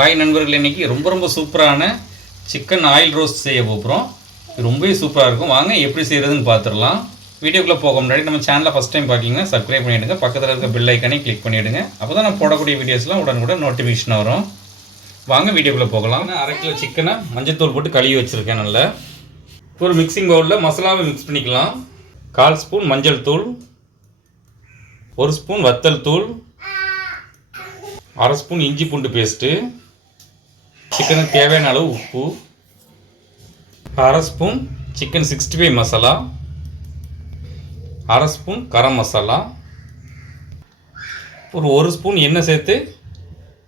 Hi நண்பர்கள் இன்னைக்கு ரொம்ப ரொம்ப சூப்பரான சிக்கன் ஆயில் ரோஸ்ட் செய்ய போகிறோம் ரொம்பவே சூப்பராக இருக்கும். வாங்க எப்படி செய்கிறதுன்னு பார்த்துடலாம் வீடியோக்குள்ளே போக முன்னாடி நம்ம சேனலை ஃபஸ்ட் டைம் பார்க்கிங்கன்னா சப்ஸ்கிரைப் பண்ணிவிடுங்க பக்கத்தில் இருக்க பெல் ஐக்கானே கிளிக் பண்ணிவிடுங்க அப்போ தான் நான் போடக்கூடிய வீடியோஸ்லாம் உடனுக்குடன் நோட்டிஃபிகேஷன் வரும். வாங்க வீடியோக்குள்ளே போகலாம். நான் அரை கிலோ சிக்கனை மஞ்சத்தூள் போட்டு கழுவி வச்சுருக்கேன் நல்லா. ஒரு மிக்சிங் பவுலில் மசாலாவை மிக்ஸ் பண்ணிக்கலாம். கால் ஸ்பூன் மஞ்சள் தூள். ஒரு ஸ்பூன் வத்தல் தூள். அரை ஸ்பூன் இஞ்சி பூண்டு பேஸ்ட்டு சிக்கனுக்கு தேவையான அளவு உப்பு அரை spoon chicken sixty five masala அரை ஸ்பூன் கரம் மசாலா ஒரு ஒரு ஸ்பூன் எண்ணெய் சேர்த்து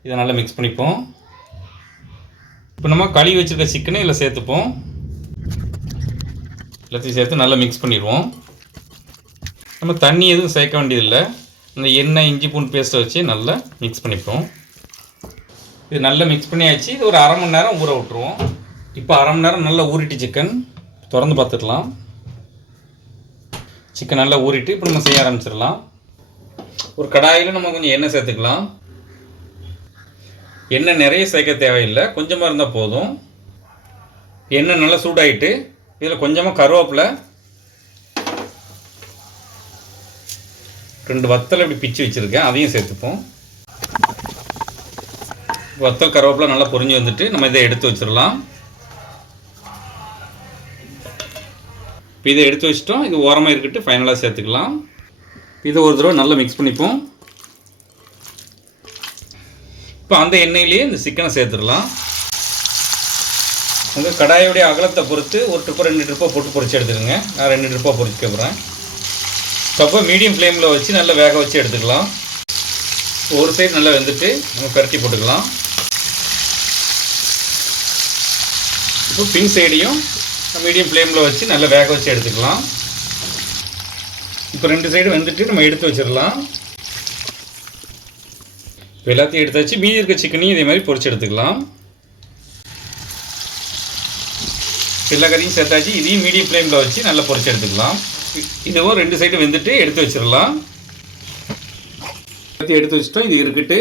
இதை நல்லா மிக்ஸ் பண்ணிப்போம். இப்போ நம்ம கழுவி வச்சுருக்க சிக்கனை இதில் சேர்த்துப்போம். எல்லாத்தையும் சேர்த்து நல்லா மிக்ஸ் பண்ணிடுவோம். நம்ம தண்ணி எதுவும் சேர்க்க வேண்டியதில்லை. அந்த எண்ணெய் இஞ்சி பூண்டு பேஸ்ட்டை வச்சு நல்லா மிக்ஸ் பண்ணிப்போம். இது நல்லா மிக்ஸ் பண்ணியாச்சு. இது ஒரு அரை மணி நேரம் ஊற விட்ருவோம் இப்போ அரை மணி நேரம் நல்லா ஊறிட்டு சிக்கன் திறந்து பார்த்துக்கலாம். சிக்கன் நல்லா ஊறிட்டு இப்போ நம்ம செய்ய ஆரம்பிச்சிடலாம். ஒரு கடாயில் நம்ம கொஞ்சம் எண்ணெய் சேர்த்துக்கலாம். எண்ணெய் நிறைய சேர்க்க தேவையில்லை. கொஞ்சமாக இருந்தால் போதும். எண்ணெய் நல்லா சூடாயிட்டு இதில் கொஞ்சமாக கருவேப்பிலை. ரெண்டு வத்தல் இப்படி பிச்சு வச்சுருக்கேன். அதையும் சேர்த்துப்போம். வத்தல் கருவேப்பிலை நல்லா பொரிஞ்சு வந்துட்டு நம்ம இதை எடுத்து வச்சிடலாம். இப்போ இதை எடுத்து வச்சிட்டோம். இது ஓரமாக இருக்கட்டு ஃபைனலாக சேர்த்துக்கலாம். இதை ஒரு தடவை நல்லா மிக்ஸ் பண்ணிப்போம். இப்போ அந்த எண்ணெயிலேயே இந்த சிக்கனை சேர்த்துடலாம். உங்கள் கடாயோடைய அகலத்தை பொறுத்து ஒரு ட்ரிப்போ ரெண்டு ட்ரிப்போ போட்டு பொறிச்சு எடுத்துக்கோங்க. நான் ரெண்டு ட்ரிப்போ பொறிச்சுக்க போகிறேன் அப்போ மீடியம் ஃப்ளேமில் வச்சு நல்லா வேக வச்சு எடுத்துக்கலாம். ஒரு சைடு நல்லா வெந்துட்டு நம்ம பரட்டி போட்டுக்கலாம். இப்போ பின் சைடையும் மீடியம் ஃப்ளேமில் வச்சு நல்லா வேக வச்சு எடுத்துக்கலாம். இப்போ ரெண்டு சைடு வந்துட்டு நம்ம எடுத்து வச்சிடலாம். இப்போ எல்லாத்தையும் எடுத்து வச்சு மீதி இருக்க சிக்கனையும் இதே மாதிரி பொரிச்சு எடுத்துக்கலாம். எல்லா கறியும் சேர்த்தாச்சு இதையும் மீடியம் ஃப்ளேமில் வச்சு நல்லா பொரிச்சு எடுத்துக்கலாம். இதுவும் ரெண்டு சைடு வெந்துட்டு எடுத்து வச்சிடலாம். எல்லாத்தையும் எடுத்து வச்சிட்டோம் இது இருக்கட்டு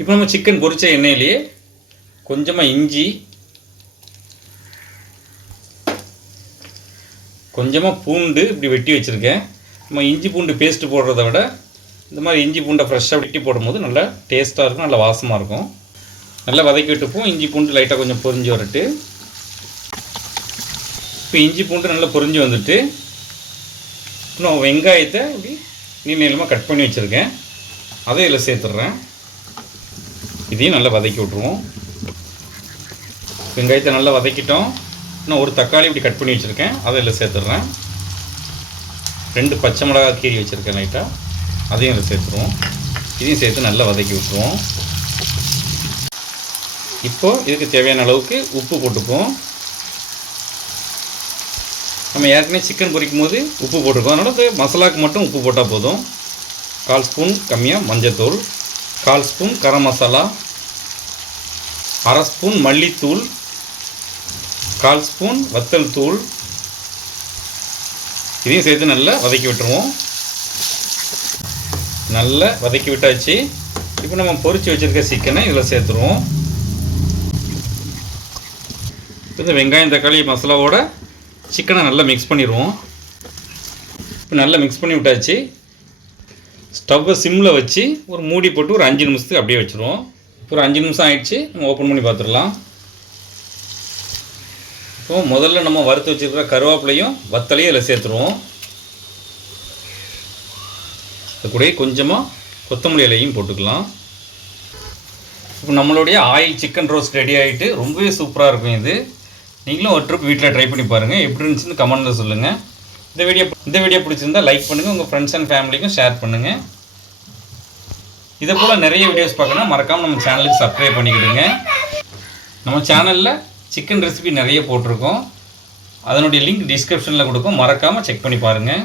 இப்போ நம்ம சிக்கன் பொரிச்ச எண்ணெயிலேயே கொஞ்சமாக இஞ்சி கொஞ்சமாக பூண்டு இப்படி வெட்டி வச்சுருக்கேன். நம்ம இஞ்சி பூண்டு பேஸ்ட்டு போடுறத விட இந்த மாதிரி இஞ்சி பூண்டை ஃப்ரெஷ்ஷாக வெட்டி போடும்போது நல்லா டேஸ்ட்டாக இருக்கும் நல்லா வாசமாக இருக்கும். நல்லா வதக்கி விட்டுப்போம். இஞ்சி பூண்டு லைட்டாக கொஞ்சம் பொரிஞ்சு வரட்டு. இப்போ இஞ்சி பூண்டு நல்லா பொரிஞ்சு வந்துட்டு இன்னும் வெங்காயத்தை இப்படி நீள் நீளமாக கட் பண்ணி வச்சுருக்கேன். அதை இதில் சேர்த்துட்றேன். இதையும் நல்லா வதக்கி விட்ருவோம் வெங்காயத்தை நல்லா வதக்கிட்டோம். இன்னும் ஒரு தக்காளி இப்படி கட் பண்ணி வச்சுருக்கேன். அதை இதில் சேர்த்துட்றேன். ரெண்டு பச்சை மிளகா கீரி வச்சுருக்கேன் லைட்டாக அதையும் இதில் சேர்த்துருவோம். இதையும் சேர்த்து நல்லா வதக்கி விட்டுருவோம். இப்போது இதுக்கு தேவையான அளவுக்கு உப்பு போட்டுப்போம் நம்ம ஏற்கனவே சிக்கன் பொரிக்கும் போது உப்பு போட்டிருக்கோம். அதனால் மசாலாவுக்கு மட்டும் உப்பு போட்டால் போதும். கால் ஸ்பூன் கம்மியாக மஞ்சத்தூள் கால் ஸ்பூன் கரம் மசாலா அரை ஸ்பூன் மல்லித்தூள் கால் ஸ்பூன் வத்தல் தூள். இதையும் சேர்த்து நல்லா வதக்கி விட்டுருவோம். நல்லா வதக்கி விட்டாச்சு. இப்போ நம்ம பொறிச்சு வச்சுருக்க சிக்கனை இதில் சேர்த்துருவோம். இந்த வெங்காயம் தக்காளி மசாலாவோட சிக்கனை நல்லா மிக்ஸ் பண்ணிடுவோம். இப்போ நல்லா மிக்ஸ் பண்ணி விட்டாச்சு. ஸ்டவ்வை சிம்மில் வச்சு ஒரு மூடி போட்டு ஒரு அஞ்சு நிமிஷத்துக்கு அப்படியே வச்சுருவோம். இப்போ ஒரு அஞ்சு நிமிஷம் ஆயிடுச்சு. நம்ம ஓப்பன் பண்ணி பார்த்துடலாம். இப்போ முதல்ல நம்ம வறுத்து வச்சுருக்கிற கருவேப்பிலையும் வத்தலையும் இதில் சேர்த்துருவோம். அது கூட கொஞ்சமாக கொத்தமல்லி இலையும் போட்டுக்கலாம். இப்போ நம்மளுடைய ஆயில் சிக்கன் ரோஸ்ட் ரெடி ஆகிட்டு ரொம்பவே சூப்பராக இருக்கும் இது. நீங்களும் ஒரு ட்ரிப் வீட்டில் ட்ரை பண்ணி பாருங்கள் எப்படி இருந்துச்சுன்னு கமெண்ட்டில் சொல்லுங்கள் இந்த வீடியோ இந்த வீடியோ பிடிச்சிருந்தா லைக் பண்ணுங்கள் உங்கள் ஃப்ரெண்ட்ஸ் அண்ட் ஃபேமிலிக்கும் ஷேர் பண்ணுங்கள் இதே போல் நிறைய வீடியோஸ் பார்க்கணும் மறக்காமல் நம்ம சேனலுக்கு சப்ஸ்கிரைப் பண்ணிக்கிடுங்க. நம்ம சேனலில் சிக்கன் ரெசிபி நிறைய போட்டிருக்கோம். அதனுடைய லிங்க் டிஸ்கிரிப்ஷனில் கொடுக்கும் மறக்காமல் செக் பண்ணி பாருங்கள்